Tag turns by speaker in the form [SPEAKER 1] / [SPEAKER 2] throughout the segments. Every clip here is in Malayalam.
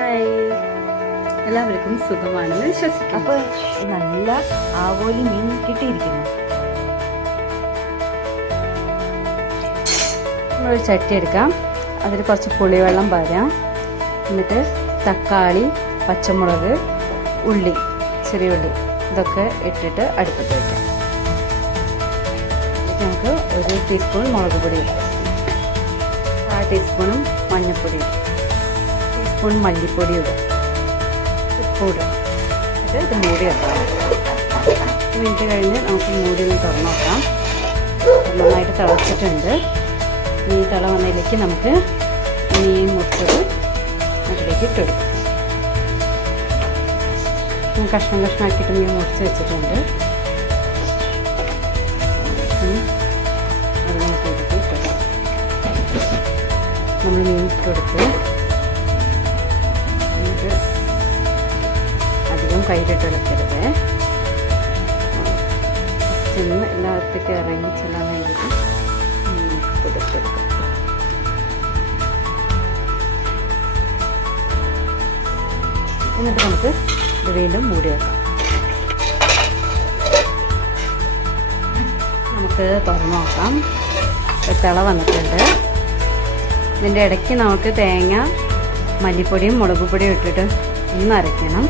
[SPEAKER 1] ഹായ്. എല്ലാവർക്കും സുഖമാണെന്ന് വിശ്വസിക്കും
[SPEAKER 2] അപ്പൊ നല്ല ആവോലി മീൻ കിട്ടിയിരിക്കുന്നു.
[SPEAKER 1] നമ്മളൊരു ചട്ടി എടുക്കാം. അതിൽ കുറച്ച് പുളിവെള്ളം പാരാം. എന്നിട്ട് തക്കാളി പച്ചമുളക് ഉള്ളി ചെറിയ ഉള്ളി ഇതൊക്കെ ഇട്ടിട്ട് അടുപ്പത്ത് വയ്ക്കാം നമുക്ക് ഒരു ടീസ്പൂൺ മുളക് പൊടി. ആ ടീസ്പൂണും മഞ്ഞൾപ്പൊടി ഇടും ടീസ്പൂൺ മല്ലിപ്പൊടി ഇടും. ഉപ്പ് എന്നിട്ട് ഇത് മൂടി വെക്കാം ഒരു മിനിറ്റ് കഴിഞ്ഞ് നമുക്ക് മൂടി ഒന്ന് തുറന്ന് നോക്കാം. നന്നായിട്ട് തിളച്ചിട്ടുണ്ട്. ഈ തിള വന്നതിലേക്ക് നമുക്ക് മീൻ മുറിച്ചത് അതിലേക്ക് ഇട്ടെടുക്കും കഷ്ണം കഷ്ണമാക്കിയിട്ട് മീൻ മുറിച്ച് വെച്ചിട്ടുണ്ട്. ഇട്ടെടുക്കാം നമ്മൾ മീൻ ഇട്ടെടുത്ത് എന്നിട്ട് അധികം കയ്യിലിട്ട് ഇളക്കരുത് ചെന്ന് എല്ലാത്തേക്കും ഇറങ്ങി ചെല്ലാൻ വേണ്ടിയിട്ട് നമുക്ക് എന്നിട്ട് നമുക്ക് ഇത് വീണ്ടും മൂടി വെക്കാം. നമുക്ക് തുറന്നു നോക്കാം. തിള വന്നിട്ടുണ്ട്. ഇതിന്റെ ഇടയ്ക്ക് നമുക്ക് തേങ്ങ മല്ലിപ്പൊടിയും മുളക് പൊടിയും ഇട്ടിട്ട് ഒന്ന് അരയ്ക്കണം.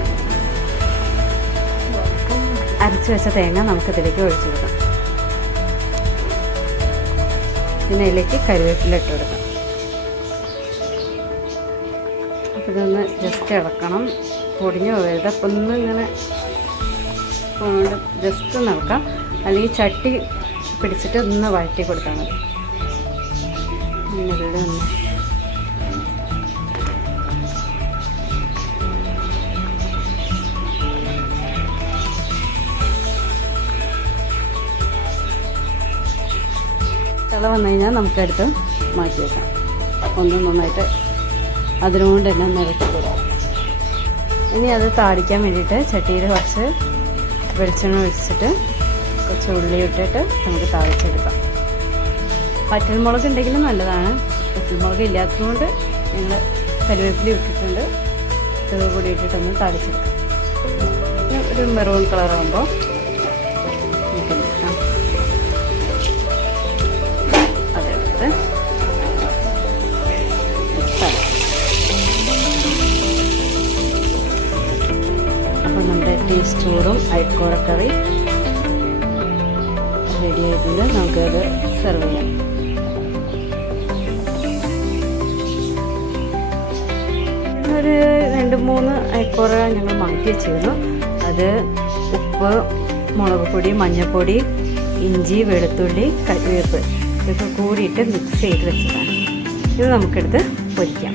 [SPEAKER 1] അരച്ച് വെച്ച തേങ്ങ നമുക്ക് ഇതിലേക്ക് ഒഴിച്ചു കൊടുക്കാം. പിന്നെ ഇതിലേക്ക് കരിവേപ്പില ഇട്ട് കൊടുക്കാം. അപ്പോൾ ഇതൊന്ന് ജസ്റ്റ് ഇളക്കണം. പൊടിഞ്ഞു പോകരുത്. അപ്പം ഒന്ന് ഇങ്ങനെ കൊണ്ട് ജസ്റ്റ് ഇളക്കാം. അല്ലെങ്കിൽ ചട്ടി പിടിച്ചിട്ട് ഒന്ന് വഴറ്റി കൊടുത്താൽ മതി. ഇങ്ങനെ ഒന്ന് തിള വന്നു കഴിഞ്ഞാൽ നമുക്കെടുത്ത് മാറ്റി വെക്കാം. ഒന്ന് നന്നായിട്ട് അതിനുകൊണ്ട് തന്നെ നിരത്തി കൊടുക്കാം. ഇനി അത് താടിക്കാൻ വേണ്ടിയിട്ട് ചട്ടിയിൽ കുറച്ച് വെളിച്ചെണ്ണ ഒഴിച്ചിട്ട് കുറച്ച് ഉള്ളി ഇട്ടിട്ട് നമുക്ക് താളിച്ചെടുക്കാം. പറ്റൽമുളക് ഉണ്ടെങ്കിലും നല്ലതാണ്. പറ്റൽമുളക് ഇല്ലാത്തതുകൊണ്ട് ഞങ്ങൾ കരുവേപ്പിലി ഇട്ടിട്ടുണ്ട്. ഇത് കൂടി ഇട്ടിട്ടൊന്ന് താളിച്ചെടുക്കാം. പിന്നെ ഒരു മെറൂൺ കളറാകുമ്പോൾ ടേസ്റ്റ് ചോറും അയക്കോറക്കറി റെഡി ആയിട്ടുണ്ട്. നമുക്കത് സെർവ് ചെയ്യാം. ഒരു രണ്ട് മൂന്ന് അയക്കോറ ഞങ്ങൾ മാറ്റി വെച്ചിരുന്നു. അത് ഉപ്പ് മുളക് പൊടി മഞ്ഞൾപ്പൊടി ഇഞ്ചി വെളുത്തുള്ളി കരിവേപ്പ് ഇതൊക്കെ കൂടിയിട്ട് മിക്സ് ചെയ്ത് വെച്ചതാണ്. ഇത് നമുക്കെടുത്ത് പൊരിക്കാം.